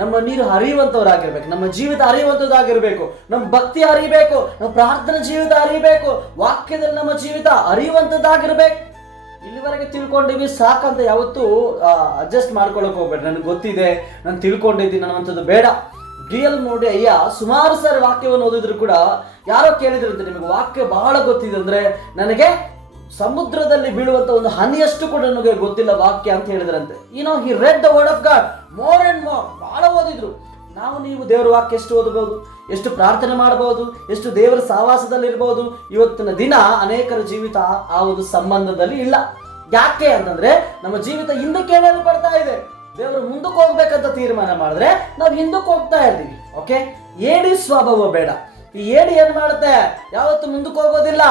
ನಮ್ಮ ನೀರು ಹರಿಯುವಂಥವ್ರಾಗಿರ್ಬೇಕು, ನಮ್ಮ ಜೀವಿತ ಹರಿಯುವಂಥದ್ದಾಗಿರ್ಬೇಕು, ನಮ್ಮ ಭಕ್ತಿ ಹರಿಬೇಕು, ನಮ್ಮ ಪ್ರಾರ್ಥನಾ ಜೀವಿತ ಹರಿಬೇಕು, ವಾಕ್ಯದಲ್ಲಿ ನಮ್ಮ ಜೀವಿತ ಹರಿಯುವಂಥದ್ದಾಗಿರ್ಬೇಕು. ಇಲ್ಲಿವರೆಗೆ ತಿಳ್ಕೊಂಡಿವಿ ಸಾಕಂತ ಯಾವತ್ತೂ ಅಡ್ಜಸ್ಟ್ ಮಾಡ್ಕೊಳಕ್ ಹೋಗ್ಬೇಡ್ರಿ. ನನಗೆ ಗೊತ್ತಿದೆ, ನಾನು ತಿಳ್ಕೊಂಡಿದ್ದೀನಿ ಅನ್ನುವಂಥದ್ದು ಬೇಡ. ರಿಯಲ್ ನೋಡಿ ಅಯ್ಯ ಸುಮಾರು ಸಾರಿ ವಾಕ್ಯವನ್ನು ಓದಿದ್ರು ಕೂಡ ಯಾರೋ ಕೇಳಿದ್ರಂತೆ, ನಿಮಗೆ ವಾಕ್ಯ ಬಹಳ ಗೊತ್ತಿದೆ ಅಂದ್ರೆ, ನನಗೆ ಸಮುದ್ರದಲ್ಲಿ ಬೀಳುವಂತ ಒಂದು ಹನಿಯಷ್ಟು ಕೂಡ ನನಗೆ ಗೊತ್ತಿಲ್ಲ ವಾಕ್ಯ ಅಂತ ಹೇಳಿದ್ರಂತೆ. ಹಿ red the word of god more and more. ಬಹಳ ಓದಿದ್ರು. ನೀವು ದೇವರ ವಾಕ್ಯ ಎಷ್ಟು ಓದಬಹುದು, ಎಷ್ಟು ಪ್ರಾರ್ಥನೆ ಮಾಡಬಹುದು, ಎಷ್ಟು ದೇವರ ಸಹವಾಸದಲ್ಲಿ ಇರಬಹುದು. ಇವತ್ತಿನ ದಿನ ಅನೇಕರ ಜೀವಿತ ಆ ಒಂದು ಸಂಬಂಧದಲ್ಲಿ ಇಲ್ಲ. ಯಾಕೆ ಅಂತಂದ್ರೆ ನಮ್ಮ ಜೀವಿತ ಹಿಂದಕ್ಕೆ ಏನಾದ್ರು ಪಡ್ತಾ ಇದೆ. ದೇವರು ಮುಂದಕ್ಕೆ ಹೋಗ್ಬೇಕಂತ ತೀರ್ಮಾನ ಮಾಡಿದ್ರೆ ನಾವು ಹಿಂದಕ್ಕೆ ಹೋಗ್ತಾ ಇರ್ತೀವಿ. ಓಕೆ, ಏಡಿ ಸ್ವಭಾವ ಬೇಡ. ಈ ಏಡಿ ಏನ್ ಮಾಡುತ್ತೆ, ಯಾವತ್ತು ಮುಂದಕ್ಕೆ ಹೋಗೋದಿಲ್ಲ,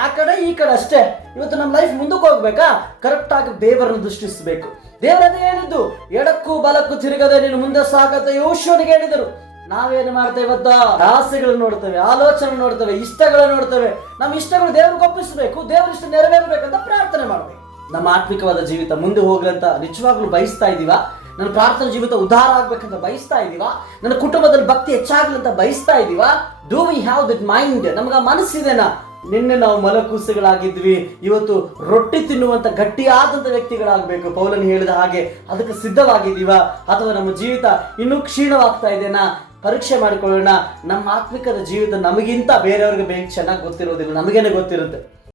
ಆ ಕಡೆ ಈ ಕಡೆ ಅಷ್ಟೇ. ಇವತ್ತು ನಮ್ಮ ಲೈಫ್ ಮುಂದಕ್ಕೆ ಹೋಗ್ಬೇಕಾ, ಕರೆಕ್ಟ್ ಆಗಿ ದೇವರನ್ನು ದೃಷ್ಟಿಸಬೇಕು. ದೇವರನ್ನೇ ಹೇಳಿದ್ದು, ಎಡಕ್ಕೂ ಬಲಕ್ಕೂ ತಿರುಗದೆ ನೀನು ಮುಂದೆ ಸಾಗತ್ತೆ ಯೋಶುವನಿಗೆ ಹೇಳಿದರು. ನಾವೇನು ಮಾಡ್ತೇವೆ ಇವತ್ತು, ಆಸೆಗಳು ನೋಡ್ತೇವೆ, ಆಲೋಚನೆ ನೋಡ್ತೇವೆ, ಇಷ್ಟಗಳು ನೋಡ್ತೇವೆ. ನಮ್ಮ ಇಷ್ಟಗಳು ದೇವ್ರಿಗೆ ಒಪ್ಪಿಸಬೇಕು, ದೇವ್ರ ಇಷ್ಟ ನೆರವೇರಬೇಕಂತ ಪ್ರಾರ್ಥನೆ ಮಾಡ್ಬೇಕು. ನಮ್ಮ ಆತ್ಮಿಕವಾದ ಜೀವಿತ ಮುಂದೆ ಹೋಗ್ಲಂತ ನಿಜವಾಗ್ಲೂ ಬಯಸ್ತಾ ಇದೀವಾ? ನನ್ನ ಪ್ರಾರ್ಥನಾ ಜೀವಿತ ಉದ್ಧಾರ ಆಗ್ಬೇಕಂತ ಬಯಸ್ತಾ ಇದೀವಾ? ನನ್ನ ಕುಟುಂಬದಲ್ಲಿ ಭಕ್ತಿ ಹೆಚ್ಚಾಗ್ಲಂತ ಬಯಸ್ತಾ ಇದೀವಾ? Do we have that mind? ನಮ್ಗೆ ಮನಸ್ಸಿದೆನಾ? ನಿನ್ನೆ ನಾವು ಮಲಕೂಸುಗಳಾಗಿದ್ವಿ, ಇವತ್ತು ರೊಟ್ಟಿ ತಿನ್ನುವಂತ ಗಟ್ಟಿಯಾದಂತ ವ್ಯಕ್ತಿಗಳಾಗಬೇಕು ಪೌಲನು ಹೇಳಿದ ಹಾಗೆ. ಅದಕ್ಕೆ ಸಿದ್ಧವಾಗಿದ್ದೀವಾ? ಅಥವಾ ನಮ್ಮ ಜೀವಿತ ಇನ್ನೂ ಕ್ಷೀಣವಾಗ್ತಾ ಇದೆನಾ? ಪರೀಕ್ಷೆ ಮಾಡಿಕೊಳ್ಳೋಣ. ನಮ್ಮ ಆತ್ಮಿಕದ ಜೀವಿತ ನಮಗಿಂತ ಬೇರೆಯವ್ರಿಗೆ ಬೇಗ ಚೆನ್ನಾಗಿ ಗೊತ್ತಿರೋದಿಲ್ಲ, ನಮಗೇನೆ ಗೊತ್ತಿರುತ್ತೆ.